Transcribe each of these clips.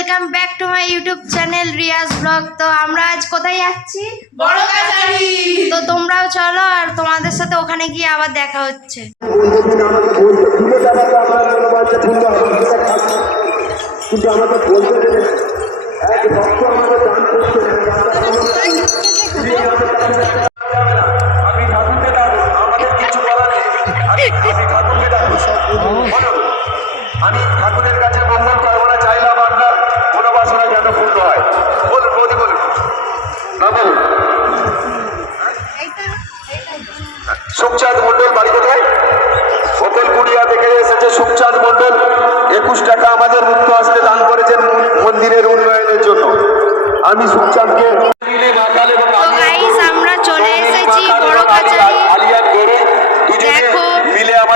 Welcome back to my YouTube channel Riyaz vlog. তো আমরা আজ কোথায় যাচ্ছি? বড় কাছারি। তো তোমরাও চলো, আর তোমাদের সাথে ওখানে গিয়ে আবার দেখা হচ্ছে। আমি ঠাকুরের কাছে মঙ্গল কামনা চাইলাম আপনার মনোবাসনা যেন পূর্ণ হয়। বলুন বৌদি, বলুন না, বলুন। সুখচাঁদ মন্ডল বাড়ি কোথায়? ওকলকুড়িয়া থেকে এসেছে সুখচাঁদ মন্ডল। 21 টাকা আমাদের মুক্ত হস্তে দান করেছেন মন্দিরের উন্নয়নের জন্য। আমি সুখচাঁদকে আমরা চলে এসেছি বড় কাছারি। দেখো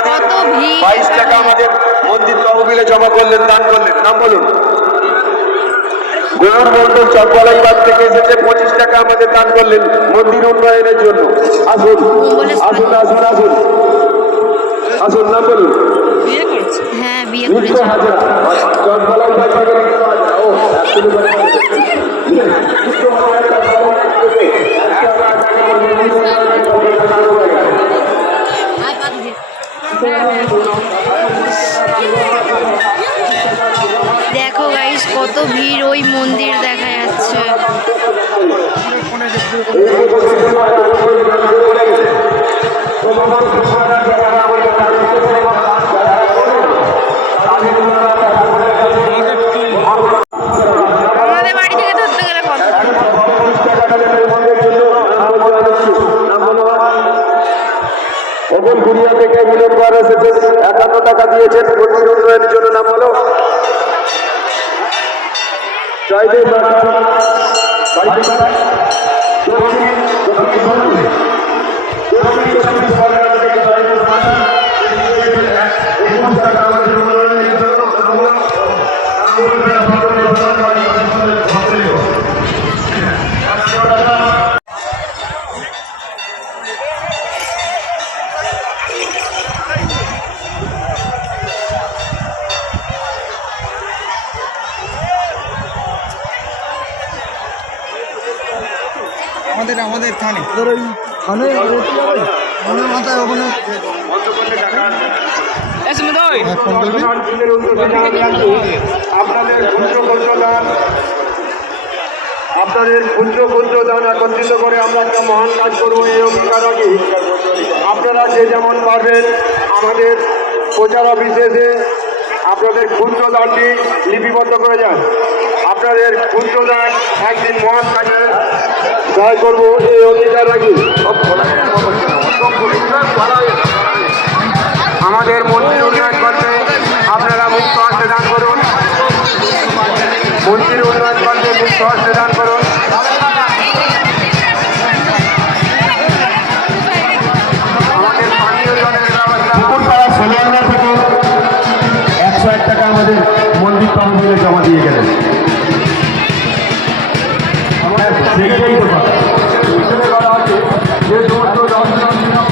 কত ভিড়। 22 টাকা আমাদের মন্দির তহবিলে জমা করলেন, দান করলেন। নাম বলুন। গৌর মন্ডল চকবালাইবাদ থেকে এসেছে 25 টাকা আমাদের দান করলেন মন্দির উন্নয়নের জন্য। আসুন আসুন আসুন আসুন আসুন, নাম বলুন। হ্যাঁ, বিয়ে করেছে। চকবালাইবাদ থেকে দেখো গাইস কত ভিড়, ওই মন্দির দেখা যাচ্ছে। আমাদের বাড়ি থেকে ধরতে গেলে কত? ওকলকুড়িয়া থেকে মিলন বার এসেছে, 51 টাকা দিয়েছেন মন্দির উন্নয়নের জন্য। নাম বলো। জয়দেব আমাদের থানে মাথায় ওখানে আপনাদের ক্ষুদ্র ক্ষুদ্র দান একত্রিত করে আমরা একটা মহান কাজ করবো, এই অঙ্গীকার রাখি। আপনারা যে যেমন পারবেন আমাদের প্রচার অফিসে এসে আপনাদের ক্ষুদ্র দানটি লিপিবদ্ধ করে যান। আপনাদের ক্ষুদ্র দান একদিন মহান কাজে সহায় করবো, এই অঙ্গীকার রাখি। আমাদের মন্দির উন্নয়ন করতে আপনারা মুক্ত হস্তে দান করুন। মন্দির উন্নয়ন করতে মুক্ত হস্তে দান করুন। আমাদের পানীয় জলের ব্যবস্থা পুকুরপাড়া সোনারগাঁ থেকে 101 টাকা আমাদের মন্দির তহবিলে জমা দিয়ে গেলেন। সেটাই তো কথা। যে সমস্ত দর্শনার্থীরা